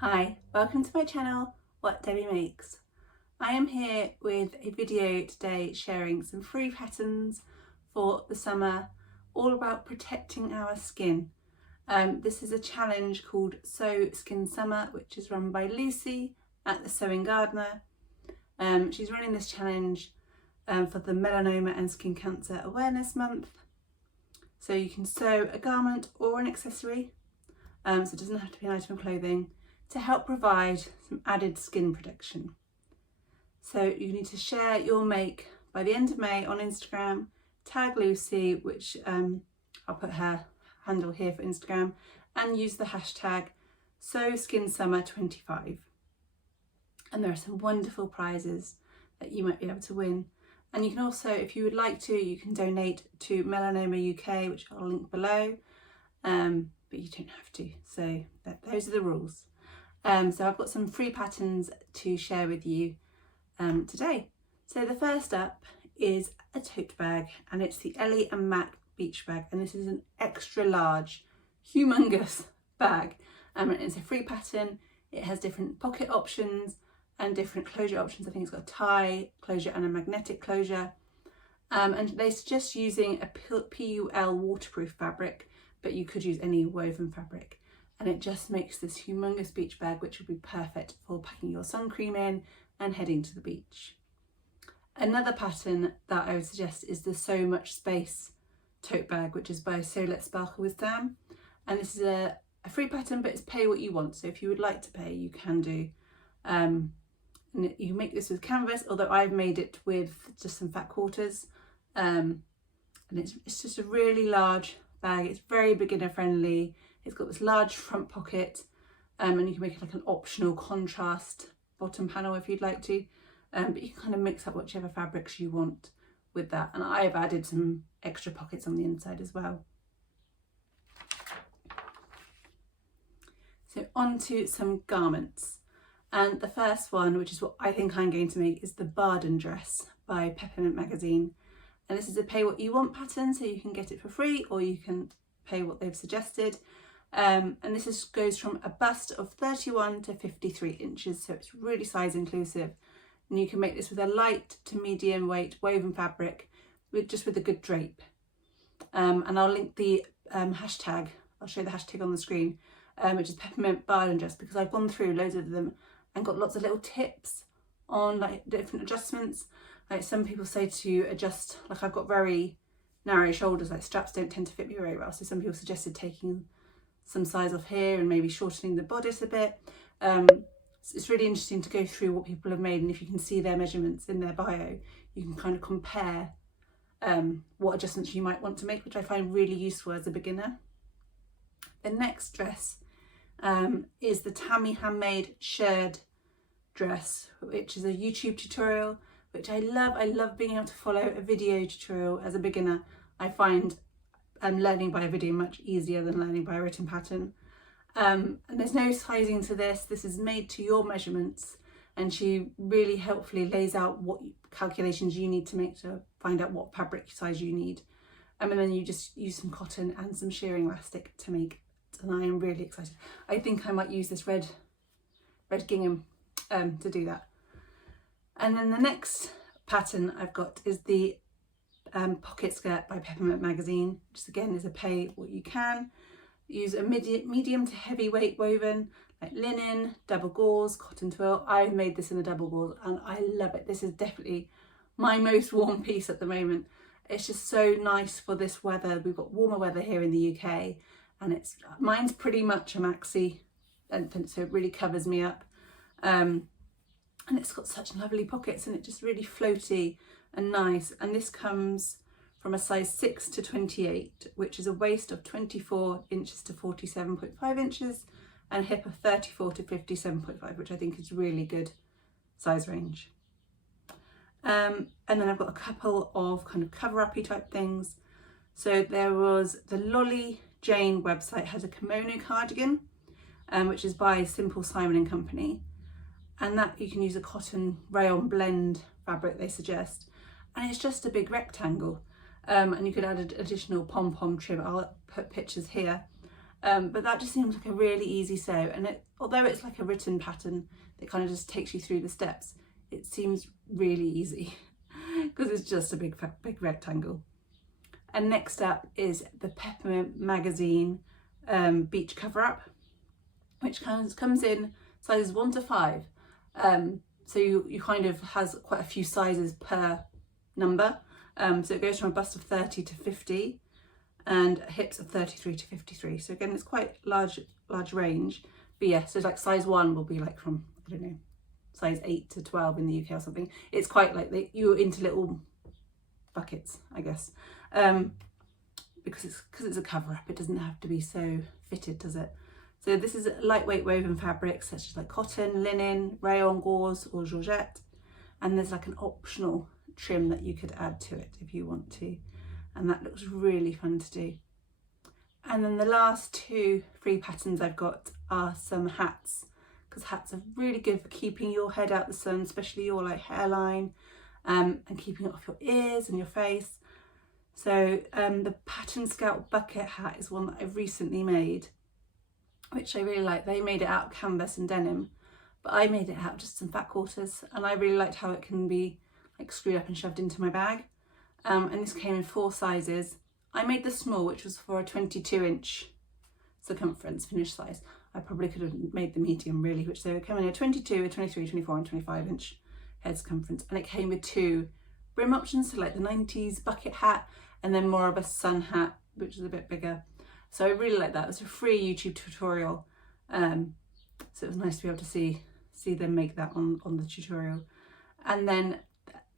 Hi, welcome to my channel, What Debbie Makes. I am here with a video today sharing some free patterns for the summer, all about protecting our skin. This is a challenge called Sew Skin Summer, which is run by Lucy at the Sewing Gardener. She's running this challenge for the Melanoma and Skin Cancer Awareness Month. So you can sew a garment or an accessory, so it doesn't have to be an item of clothing, to help provide some added skin protection. So you need to share your make by the end of May on Instagram, tag Lucy, which I'll put her handle here for Instagram, and use the hashtag SewSkinSummer25. And there are some wonderful prizes that you might be able to win. And you can also, if you would like to, you can donate to Melanoma UK, which I'll link below, but you don't have to. So those are the rules. So I've got some free patterns to share with you today. So the first up is a tote bag, and it's the Ellie and Mac beach bag, and this is an extra large, humongous bag. And it's a free pattern. It has different pocket options and different closure options. I think it's got a tie closure and a magnetic closure. And they suggest using a PUL waterproof fabric, but you could use any woven fabric. And it just makes this humongous beach bag, which would be perfect for packing your sun cream in and heading to the beach. Another pattern that I would suggest is the So Much Space tote bag, which is by Sew Let's Sparkle with Sam. And this is a free pattern, but it's pay what you want. So if you would like to pay, you can do. And you can make this with canvas, although I've made it with just some fat quarters. And it's just a really large bag. It's very beginner friendly. It's got this large front pocket, and you can make it like an optional contrast bottom panel if you'd like to, but you can kind of mix up whichever fabrics you want with that. And I've added some extra pockets on the inside as well. So on to some garments. And the first one, which is what I think I'm going to make, is the Barden Dress by Peppermint Magazine. And this is a pay what you want pattern, so you can get it for free or you can pay what they've suggested. And this goes from a bust of 31 to 53 inches, so it's really size inclusive. And you can make this with a light to medium weight woven fabric with a good drape. And I'll link the hashtag, I'll show the hashtag on the screen, which is Peppermint Barden Dress, because I've gone through loads of them and got lots of little tips on like different adjustments. Like some people say to adjust, like I've got very narrow shoulders, like straps don't tend to fit me very well. So some people suggested taking some size off here and maybe shortening the bodice a bit. It's really interesting to go through what people have made, and if you can see their measurements in their bio, you can kind of compare what adjustments you might want to make, which I find really useful as a beginner. The next dress is the Tammy handmade shirred dress, which is a YouTube tutorial, which I love. I love being able to follow a video tutorial as a beginner. I find learning by a video much easier than learning by a written pattern. And there's no sizing to this. This is made to your measurements, and she really helpfully lays out what calculations you need to make to find out what fabric size you need. And then you just use some cotton and some shearing elastic to make it, and I am really excited. I think I might use this red gingham to do that. And then the next pattern I've got is the pocket skirt by Peppermint Magazine, which again is a pay what you can. Use a medium to heavyweight woven like linen, double gauze, cotton twill. I've made this in a double gauze and I love it. This is definitely my most worn piece at the moment. It's just so nice for this weather. We've got warmer weather here in the UK, and mine's pretty much a maxi, and so it really covers me up. And it's got such lovely pockets, and it's just really floaty and nice. And this comes from a size 6 to 28, which is a waist of 24 inches to 47.5 inches and a hip of 34 to 57.5, which I think is really good size range. And then I've got a couple of kind of cover-uppy type things. So there was the Lolly Jane website has a Kimono Cardigan, which is by Simple Simon and Company. And that you can use a cotton rayon blend fabric they suggest. And it's just a big rectangle. And you could add an additional pom-pom trim. I'll put pictures here. But that just seems like a really easy sew, and although it's like a written pattern that kind of just takes you through the steps, it seems really easy because it's just a big rectangle. And next up is the Peppermint Magazine Beach Cover Up, which comes in sizes 1 to 5. So you kind of has quite a few sizes per number. So it goes from a bust of 30 to 50 and hips of 33 to 53. So again, it's quite large range. But yeah, so like size 1 will be like from, I don't know, size 8 to 12 in the UK or something. It's quite like you're into little buckets, I guess. Because it's a cover up, it doesn't have to be so fitted, does it? So this is lightweight woven fabrics such as like cotton, linen, rayon, gauze or georgette, and there's like an optional trim that you could add to it if you want to, and that looks really fun to do. And then the last 2 free patterns I've got are some hats, because hats are really good for keeping your head out the sun, especially your like hairline, and keeping it off your ears and your face. So the Pattern Scout bucket hat is one that I've recently made, which I really like. They made it out of canvas and denim, but I made it out of just some fat quarters, and I really liked how it can be like screwed up and shoved into my bag. And this came in 4 sizes. I made the small, which was for a 22-inch circumference finished size. I probably could have made the medium really, which they come in a 22, a 23, 24 and 25-inch head circumference, and it came with 2 brim options, so like the 90s bucket hat and then more of a sun hat, which is a bit bigger. So I really like that. It was a free YouTube tutorial, so it was nice to be able to see them make that on the tutorial. And then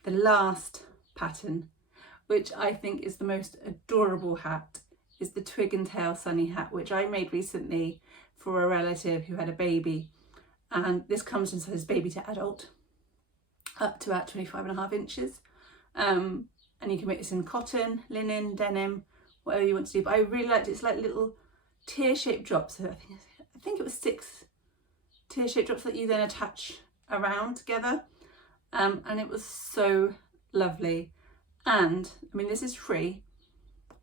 the last pattern, which I think is the most adorable hat, is the Twig Tail Sun Hat, which I made recently for a relative who had a baby. And this comes in size baby to adult, up to about 25.5 inches. And you can make this in cotton, linen, denim, whatever you want to do. But I really liked it. It's like little tear-shaped drops. So I think it was 6 tear-shaped drops that you then attach around together. And it was so lovely. And I mean, this is free,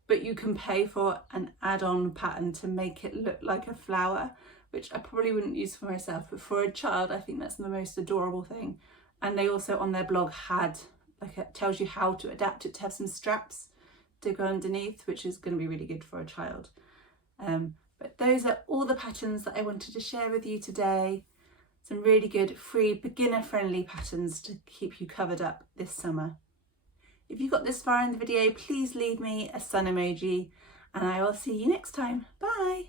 but you can pay for an add-on pattern to make it look like a flower, which I probably wouldn't use for myself, but for a child, I think that's the most adorable thing. And they also on their blog had like, it tells you how to adapt it to have some straps to go underneath, which is going to be really good for a child. But those are all the patterns that I wanted to share with you today. Some really good free beginner friendly patterns to keep you covered up this summer. If you got this far in the video, please leave me a sun emoji, and I will see you next time. Bye.